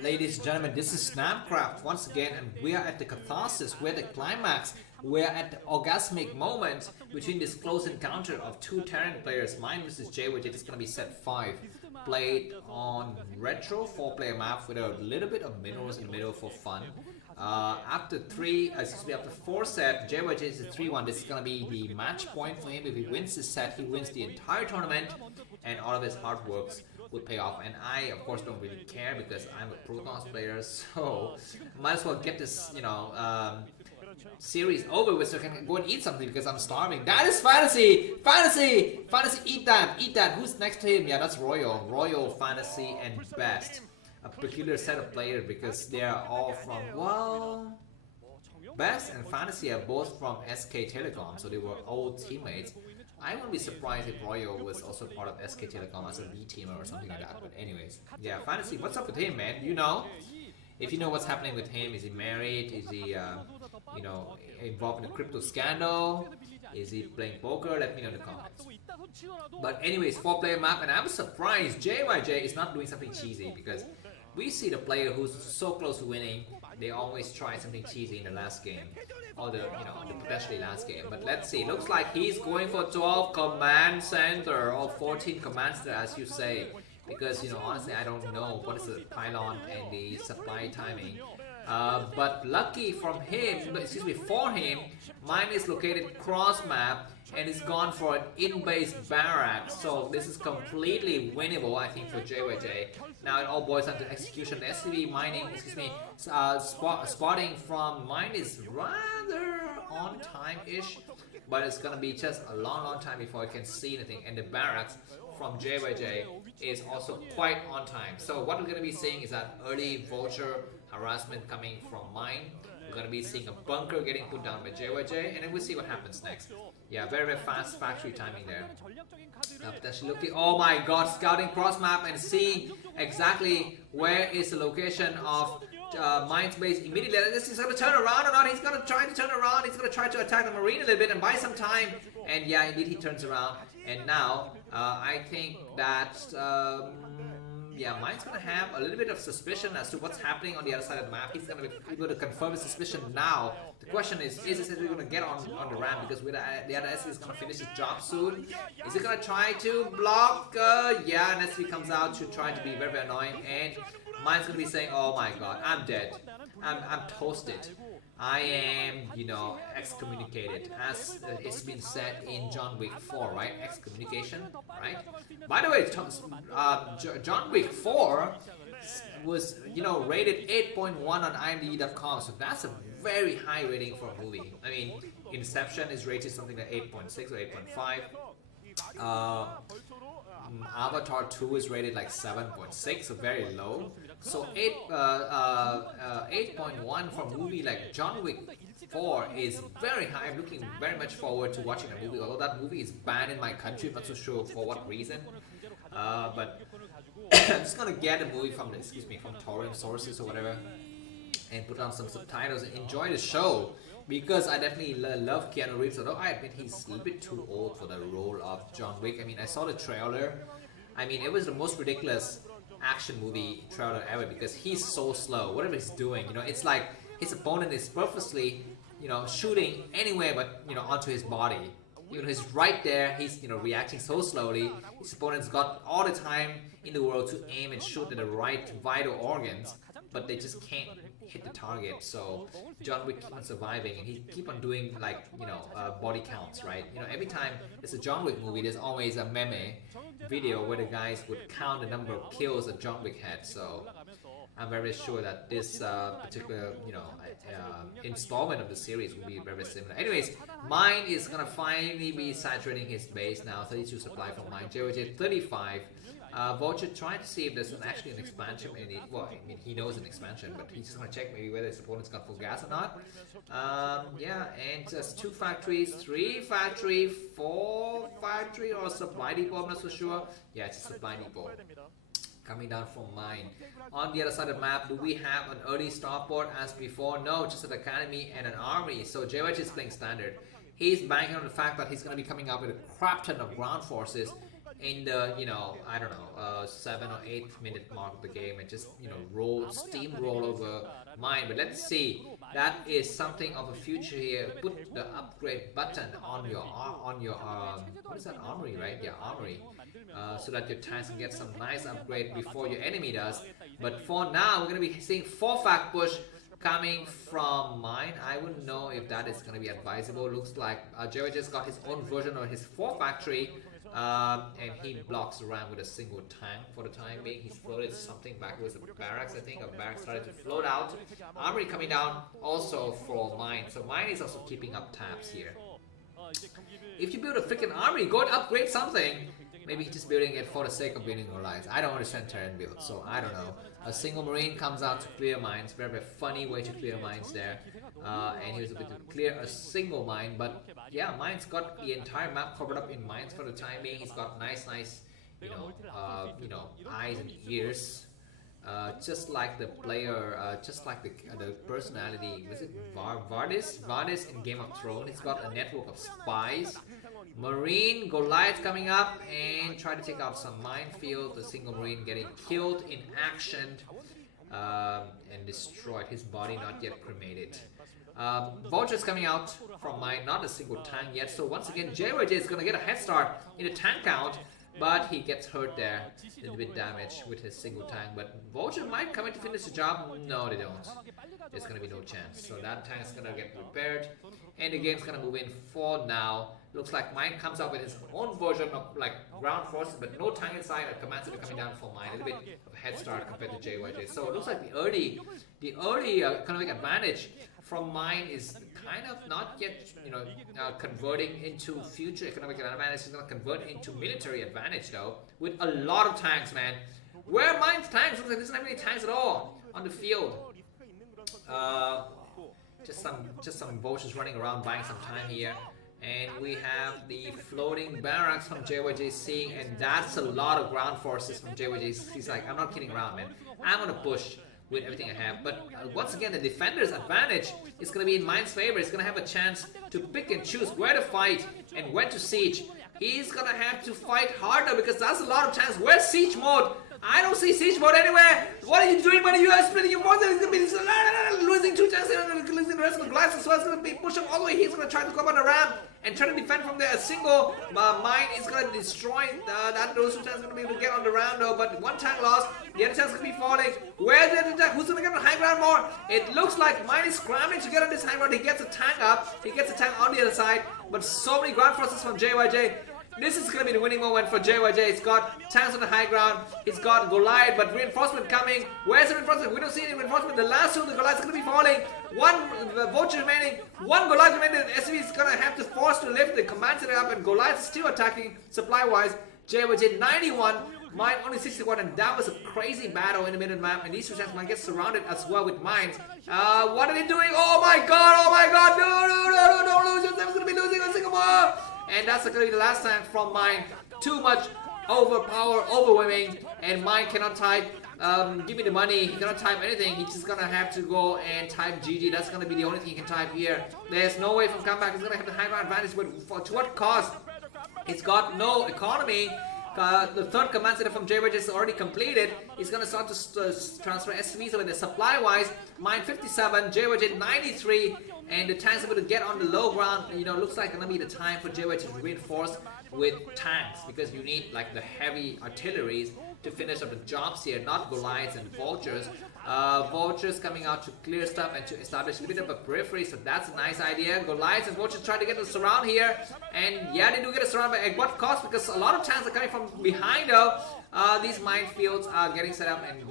Ladies and gentlemen, this is Starcraft once again, and we are at the catharsis, we're at the climax, we're at the orgasmic moment between this close encounter of two Terran players. Mine versus JyJ. It's gonna be set 5, played on retro 4-player map with a little bit of minerals in the middle for fun. After 4 set, JyJ is a 3-1. This is gonna be the match point for him. If he wins this set, he wins the entire tournament, and all of his hard works would pay off. And I, of course, don't really care because I'm a Protons player, so might as well get this, series over with so I can go and eat something because I'm starving. That is Fantasy! Fantasy! Fantasy, eat that! Eat that! Who's next to him? Yeah, that's Royal. Royal, Fantasy, and Best. A peculiar set of players because they are all from, well, Best and Fantasy are both from SK Telecom, so they were old teammates. I wouldn't be surprised if Royal was also part of SK Telecom as a B teamer or something like that. But anyways, yeah, Fantasy, what's up with him, man? You know? If you know what's happening with him, is he married? Is he, involved in a crypto scandal? Is he playing poker? Let me know in the comments. But anyways, 4-player map, and I'm surprised JyJ is not doing something cheesy because we see the player who's so close to winning, they always try something cheesy in the last game. Or the potentially last game. But let's see. Looks like he's going for 12 command center or 14 command center, as you say. Because honestly, I don't know what is the pylon and the supply timing. But lucky for him, mine is located cross map and is gone for an in-base barracks. So this is completely winnable, I think, for JyJ. Now it all boils down to execution. The SCV mining, spotting from mine is rather on time-ish, but it's gonna be just a long time before I can see anything. And the barracks from JyJ is also quite on time. So what we're gonna be seeing is that early vulture harassment coming from mine. We're gonna be seeing a bunker getting put down by JyJ, and then we'll see what happens next. Yeah, very fast factory timing there. Potentially looking, oh my god, scouting cross map and seeing exactly where is the location of mine's base immediately. He's gonna turn around or not? He's gonna try to turn around. He's gonna try to attack the marine a little bit and buy some time. And yeah, indeed he turns around. And now I think that mine's gonna have a little bit of suspicion as to what's happening on the other side of the map. He's gonna be able to confirm his suspicion now. The question is this gonna get on the ramp because with the other SV is gonna finish his job soon? Is he gonna try to block? Yeah, and SV comes out to try to be very annoying, and mine's gonna be saying, oh my god, I'm dead. I'm toasted. I am, excommunicated, as it's been said in John Wick 4, right? Excommunication, right? By the way, John Wick 4 was, rated 8.1 on IMDb.com, so that's a very high rating for a movie. I mean, Inception is rated something like 8.6 or 8.5. Avatar 2 is rated like 7.6, so very low. So 8.1 for a movie like John Wick 4 is very high. I'm looking very much forward to watching a movie, although that movie is banned in my country. I'm not so sure for what reason. But I'm just gonna get a movie from torrent sources or whatever, and put on some subtitles and enjoy the show. Because I definitely love Keanu Reeves, although I admit he's a little bit too old for the role of John Wick. I mean, I saw the trailer. I mean, it was the most ridiculous action movie trailer ever because he's so slow. Whatever he's doing, it's like his opponent is purposely, shooting anywhere but, onto his body. He's right there. He's, reacting so slowly. His opponent's got all the time in the world to aim and shoot at the right vital organs, but they just can't hit the target. So John Wick keep on surviving, and he keep on doing body counts, right? Every time it's a John Wick movie, there's always a meme video where the guys would count the number of kills that John Wick had. So I'm very sure that this particular installment of the series will be very similar. Anyways, mine is gonna finally be saturating his base now. 32 supply from mine. JyJ 35. Vulture trying to see if there's actually an expansion. He knows an expansion, but he's just gonna check maybe whether his opponent's got full gas or not. And just 2 factories, 3 factory, 4 factory, or supply depot. I'm not so sure. Yeah, it's a supply depot coming down from mine. On the other side of the map, do we have an early starport as before? No, just an academy and an army. So JyJ is playing standard. He's banking on the fact that he's going to be coming up with a crap ton of ground forces in the, I don't know, 7 or 8 minute mark of the game and just, steamroll over mine. But let's see. That is something of a future here. Put the upgrade button on your what is that, armory, right? Yeah, armory. So that your tanks can get some nice upgrade before your enemy does. But for now, we're going to be seeing 4-fact push coming from mine. I wouldn't know if that is going to be advisable. Looks like JyJ just got his own version of his 4 factory, and he blocks around with a single tank for the time being. He's floated something back with the barracks, I think. A barracks started to float out. Armory coming down also for mine. So mine is also keeping up tabs here. If you build a freaking army, go and upgrade something. Maybe he's just building it for the sake of building more lines. I don't understand Terran build, so I don't know. A single marine comes out to clear mines. Very, very funny way to clear mines there. And he was able to clear a single mine. But yeah, mine's got the entire map covered up in mines for the time being. He's got nice, eyes and ears. Just like the player, just like the personality. Was it Vardis? Vardis in Game of Thrones. He's got a network of spies. Marine Goliath coming up and try to take out some minefield. The single marine getting killed in action and destroyed. His body not yet cremated. Vultures coming out from mine, not a single tank yet. So once again, JyJ is going to get a head start in the tank count. But he gets hurt there, a little bit damage with his single tank. But Vulture might come in to finish the job. No, they don't. There's going to be no chance. So that tank is going to get repaired. And the game's going to move in for now. Looks like mine comes up with his own version of like ground forces, but no tank inside. A command center coming down for mine. A little bit of a head start compared to JyJ. So it looks like the early economic advantage from mine is kind of not yet, converting into future economic advantage. It's going to convert into military advantage though, with a lot of tanks, man. Where are mine's tanks? Looks like there's not many tanks at all on the field. Just some vultures running around buying some time here. And we have the floating barracks from JyJ seeing, and that's a lot of ground forces from JyJ. He's like, I'm not kidding around, man. I'm gonna push with everything I have. But once again, the defender's advantage is going to be in mine's favor. He's going to have a chance to pick and choose where to fight and when to siege. He's going to have to fight harder because that's a lot of chance. Where's siege mode? I don't see siege mode anywhere. What are you doing when you are splitting your forces? He's going to be losing 2 tanks and losing the rest of the glass. So it's going to be pushed up all the way. He's going to try to come on the ramp and try to defend from there. A single mine is going to destroy those 2 tanks are going to be able to get on the ramp though. But 1 tank lost. The other tank's going to be falling. Where's the other tank? Who's going to get on the high ground more? It looks like mine is scrambling to get on this high ground. He gets a tank up. He gets a tank on the other side. But so many ground forces from JyJ. This is going to be the winning moment for JyJ. He's got tanks on the high ground. He's got Goliath, but reinforcement coming. Where's the reinforcement? We don't see any reinforcement. The last 2 of the Goliaths are going to be falling. 1 vulture remaining. 1 Goliath remaining. The SCV is going to have to force to lift the command center up, and Goliath is still attacking supply-wise. JyJ 91. Mine only 61, and that was a crazy battle in the middle map. And these 2 tanks might get surrounded as well with mines. What are they doing? Oh my god! Oh my god! No! Don't lose yourself. Going to be losing a single more. And that's going to be the last tank from mine. Too much overwhelming, and mine cannot type. Give me the money. He cannot type anything. He's just gonna have to go and type GG. That's gonna be the only thing he can type here. There's no way from comeback. He's gonna have the high ground advantage, but to what cost? It's got no economy. The 3rd command center from JyJ is already completed. He's gonna start to transfer SCVs over there. Supply-wise, mine 57, JyJ 93, and the tanks are able to get on the low ground. Looks like gonna be the time for JyJ to reinforce with tanks, because you need like the heavy artilleries to finish up the jobs here, not Goliaths and vultures. Vultures coming out to clear stuff and to establish a bit of a periphery, so that's a nice idea. Goliaths and vultures try to get a surround here, and yeah, they do get a surround, but at what cost? Because a lot of tanks are coming from behind though. These minefields are getting set up and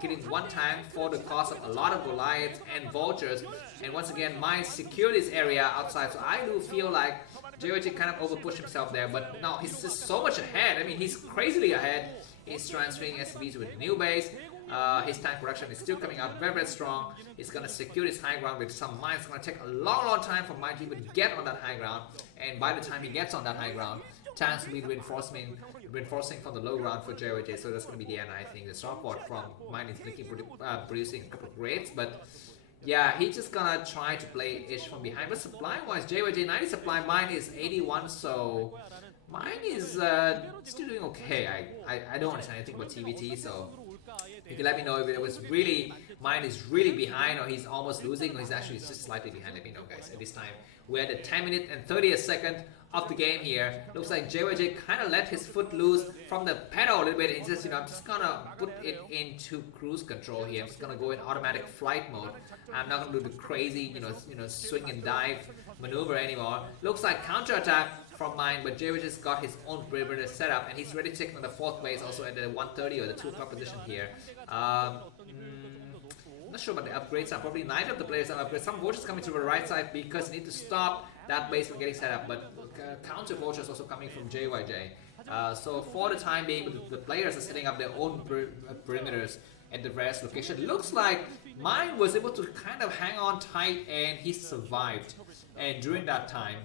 killing 1 tank for the cost of a lot of Goliaths and vultures. And once again, mines secure this area outside, so I do feel like JyJ kind of overpushed himself there, but now he's just so much ahead. I mean, he's crazily ahead. He's transferring SCVs with new base. His tank production is still coming out very, very strong. He's going to secure his high ground with some mines. It's going to take a long time for mine to even get on that high ground. And by the time he gets on that high ground, tanks will be reinforcing from the low ground for JyJ. So that's going to be the end, I think. The starport from mine is producing a couple of grades, but yeah, he's just gonna try to play ish from behind. But supply-wise, JyJ 90 supply, mine is 81, so Mine is still doing okay. I don't understand anything about TvT, so you can let me know if it was really mine is really behind or he's almost losing or he's actually just slightly behind. Let me know, guys. At this time, we're at the 10 minute and 30th second of the game here. Looks like JyJ kind of let his foot loose from the pedal a little bit. It's just, I'm just gonna put it into cruise control here. I'm just gonna go in automatic flight mode. I'm not gonna do the crazy, swing and dive maneuver anymore. Looks like counterattack from mine, but JyJ just got his own perimeter set up and he's ready to take on the 4th place, also at the 130 or the 2 o'clock position here. Not sure about the upgrades. Probably neither of the players have upgrades. Some vultures coming to the right side because they need to stop that base from getting set up, but counter vultures also coming from JyJ. So for the time being, the players are setting up their own perimeters at the various location. Looks like mine was able to kind of hang on tight and he survived. And during that time,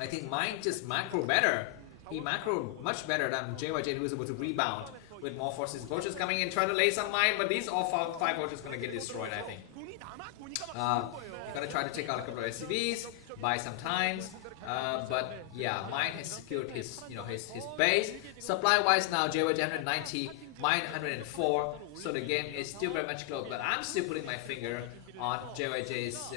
I think mine just macro better. He macro much better than JyJ, who was able to rebound with more forces. Vultures coming in, trying to lay some mine, but these all 5 vultures gonna get destroyed, I think. Gonna try to take out a couple of SCVs, buy some times. But yeah, mine has secured his base. Supply wise now, JyJ 190, mine 104. So the game is still very much close, but I'm still putting my finger on JyJ's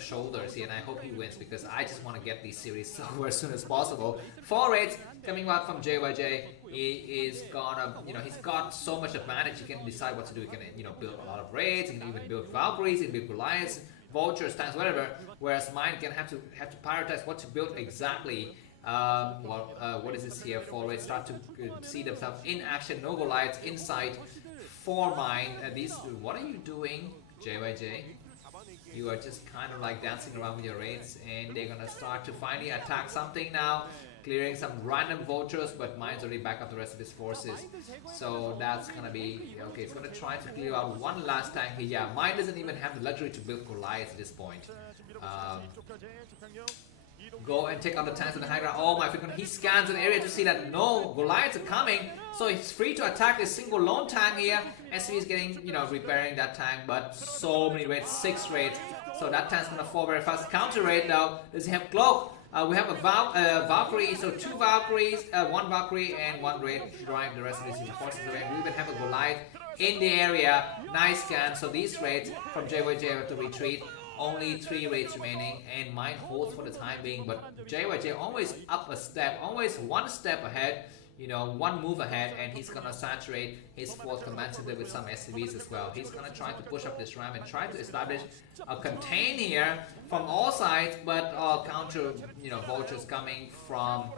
shoulders here, and I hope he wins because I just want to get these series over as soon as possible. 4 raids coming out from JyJ. He is gonna, he's got so much advantage. He can decide what to do. He can, build a lot of raids. He can even build Valkyries. He can build Goliaths, vultures, tanks, whatever. Whereas mine can have to prioritize what to build exactly. What is this here? 4 raids start to see themselves in action. No Goliaths inside for mine. What are you doing, JyJ? You are just kind of like dancing around with your raids, and they're gonna start to finally attack something now, clearing some random vultures, but mine's already back up the rest of his forces. So that's gonna be okay. It's gonna try to clear out one last tank here. Yeah, mine doesn't even have the luxury to build Goliath at this point. Go and take out the tanks on the high ground. Oh my freaking! He scans an area to see that no Goliaths are coming, so he's free to attack a single lone tank here. SCV is getting, repairing that tank, but so many raids, 6 raids. So that tank's gonna fall very fast. Counter raid though. Does he have cloak? We have a Valkyrie, so 2 Valkyries, 1 Valkyrie and 1 raid to drive the rest of these forces away. We even have a Goliath in the area. Nice scan. So these raids from JyJ have to retreat. Only 3 raids remaining, and mine holds for the time being. But JyJ always up a step, always 1 step ahead. 1 move ahead, and he's gonna saturate his 4th command center with some SCVs as well. He's gonna try to push up this ramp and try to establish a contain here from all sides, but counter, vultures coming from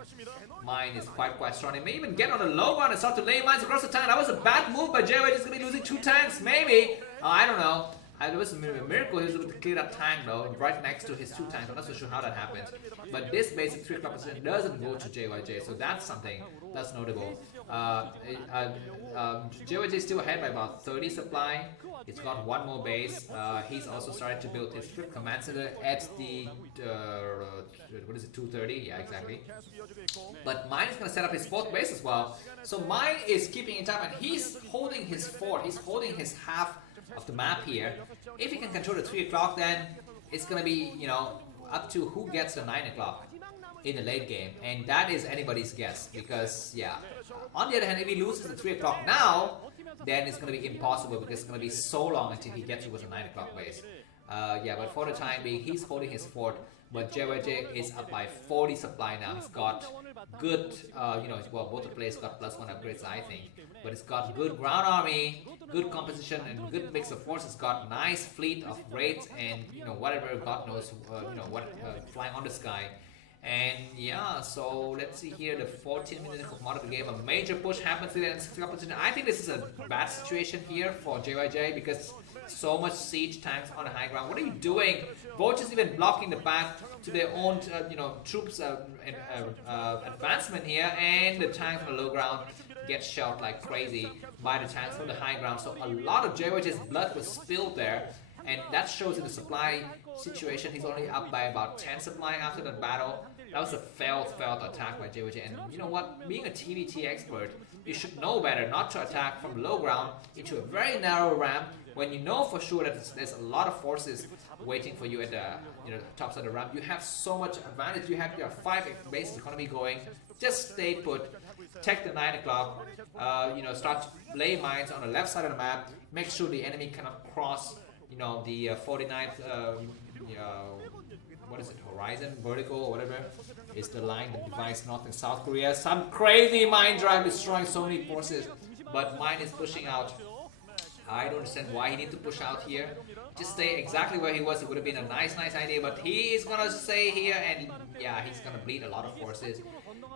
mine is quite strong. He may even get on the low ground and start to lay mines across the tank. That was a bad move, but JyJ is gonna be losing 2 tanks, maybe. I don't know. It was a miracle he was able to clear that tank though, right next to his 2 tanks. I'm not so sure how that happened. But this basic 3 o'clock position doesn't go to JyJ, so that's something that's notable. JyJ is still ahead by about 30 supply. He's got 1 more base. He's also started to build his 5th command center at the, what is it, 230? Yeah, exactly. But mine is going to set up his 4th base as well. So mine is keeping it up, and he's holding his fort. He's holding his half of the map here. If he can control the 3 o'clock, then it's gonna be, up to who gets the 9 o'clock in the late game, and that is anybody's guess because, yeah. On the other hand, if he loses the 3 o'clock now, then it's gonna be impossible because it's gonna be so long until he gets towards the 9 o'clock base. Yeah, but for the time being, he's holding his fort. But JyJ is up by 40 supply now. He's got good, both the players got +1 upgrades, I think. But it's got good ground army, good composition, and good mix of forces. Got nice fleet of raids and, whatever God knows, flying on the sky. And yeah, so let's see here, the 14 minutes of mod of the game, a major push happens in the 6 o'clock position. I think this is a bad situation here for JyJ because so much siege tanks on the high ground. What are you doing? Vultures even blocking the path to their own, troops advancement here, and the tanks on the low ground get shot like crazy by the tanks from the high ground. So a lot of JyJ's blood was spilled there, and that shows in the supply situation. He's only up by about 10 supply after that battle. That was a failed attack by JyJ. And you know what? Being a TvT expert, you should know better not to attack from low ground into a very narrow ramp when you know for sure that there's a lot of forces waiting for you at the top side of the ramp. You have so much advantage. You have your 5 bases economy going. Just stay put. Tech the 9 o'clock. Start to lay mines on the left side of the map. Make sure the enemy cannot cross. The 49th. What is it? Horizon, vertical, or whatever is the line that divides North and South Korea. Some crazy mine drive destroying so many forces, but mine is pushing out. I don't understand why he needs to push out here. Just stay exactly where he was. It would have been a nice idea, but he is gonna stay here, and yeah, he's gonna bleed a lot of forces.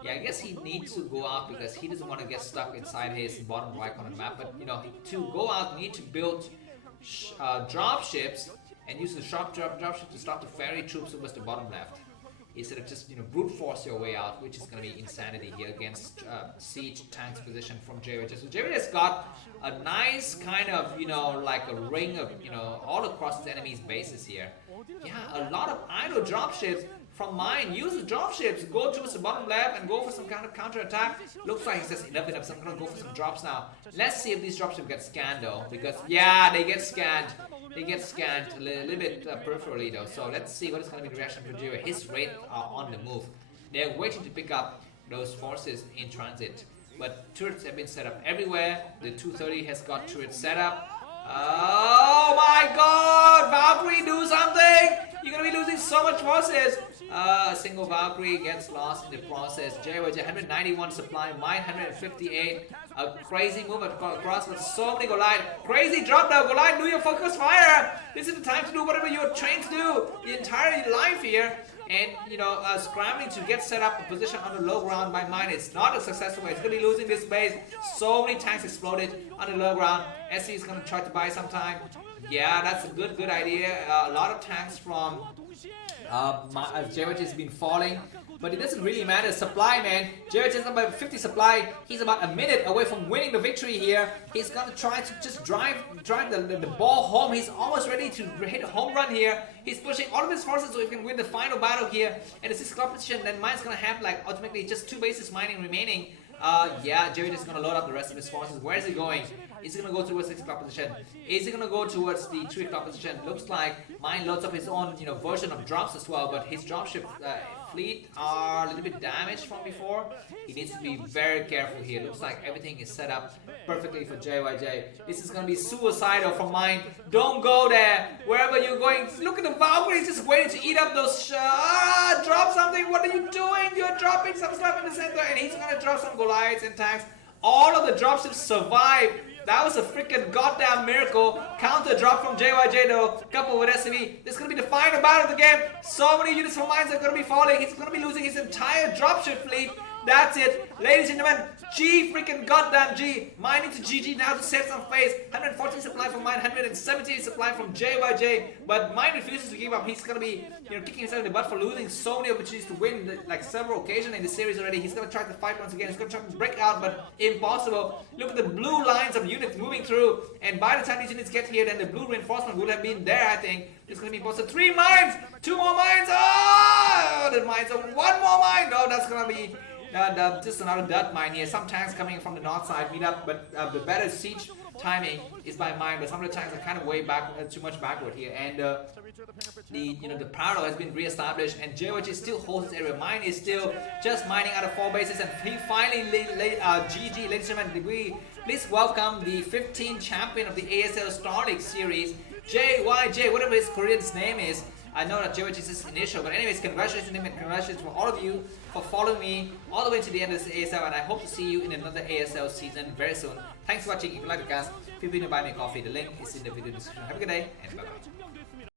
Yeah, I guess he needs to go out because he doesn't want to get stuck inside his bottom right corner map. But to go out, you need to build drop ships and use the drop ship to stop the ferry troops towards the bottom left. Instead of just brute force your way out, which is going to be insanity here against siege tanks position from JyJ. So JyJ has got a nice kind of like a ring of all across his enemy's bases here. Yeah, a lot of idle dropships from mine. Use the dropships, go towards the bottom left and go for some kind of counter attack. Looks like he says enough, so I'm gonna go for some drops now. Let's see if these dropships get scanned though, because yeah, they get scanned. They get scanned a little bit peripherally though. So let's see what is going to be the reaction from JyJ. His raid are on the move. They're waiting to pick up those forces in transit. But turrets have been set up everywhere. The 230 has got turrets set up. Oh my god! Valkyrie, do something! You're going to be losing so much forces. A single Valkyrie gets lost in the process. JyJ 191 supply, mine 158. A crazy move across with so many Goliath. Crazy drop now, Goliath, do your focus fire. This is the time to do whatever you're trained to do the entire life here. And scrambling to get set up a position on the low ground by mine is not a successful way. It's going to be losing this base. So many tanks exploded on the low ground. SC is going to try to buy some time. Yeah, that's a good idea. A lot of tanks from JyJ has been falling, but it doesn't really matter. Supply, man. JyJ is about 50 supply. He's about a minute away from winning the victory here. He's gonna try to just drive the ball home. He's almost ready to hit a home run here. He's pushing all of his forces so he can win the final battle here. And the 6th competition, then mine's gonna have like ultimately just 2 bases mining remaining. Yeah, JyJ is gonna load up the rest of his forces. Where is he going? Is he gonna go towards 6 o'clock position? Is he gonna go towards the 3 o'clock position? Looks like mine loads up his own version of drops as well, but his dropship fleet are a little bit damaged from before. He needs to be very careful here. Looks like everything is set up perfectly for JyJ. This is gonna be suicidal from mine. Don't go there. Wherever you're going, look at the Valkyries just waiting to eat up those. Drop something. What are you doing? You're dropping some stuff in the center, and he's gonna drop some Goliaths and tanks. All of the dropships survive. That was a freaking goddamn miracle. Counter drop from JyJ though, coupled with SCV. This is going to be the final battle of the game. So many units from mines are going to be falling. He's going to be losing his entire dropship fleet. That's it. Ladies and gentlemen, G freaking goddamn G. Mine into GG now to save some face. 114 supply from mine, 117 supply from JyJ. But mine refuses to give up. He's gonna be kicking himself in the butt for losing so many opportunities to win like several occasions in the series already. He's gonna try to fight once again. He's gonna try to break out, but impossible. Look at the blue lines of units moving through. And by the time these units get here, then the blue reinforcement would have been there, I think. It's gonna be impossible. 3 mines! 2 more mines! Oh! The mines are 1 more mine! No, that's gonna be just another dud mine here. Some tanks coming from the north side meet up, but the better siege timing is by mine. But some of the tanks are kind of way back, too much backward here, and the parallel has been re-established, and JyJ still holds this area. Mine is still just mining out of 4 bases, and he finally GG, ladies and gentlemen. Please welcome the 15th champion of the ASL Starcraft series, JyJ, whatever his Korean name is. I know that JyJ is his initial, but anyways, congratulations to him and congratulations for all of you for following me all the way to the end of this ASL, and I hope to see you in another ASL season very soon. Thanks for watching. If you like the cast, feel free to buy me a coffee. The link is in the video description. Have a good day and bye bye.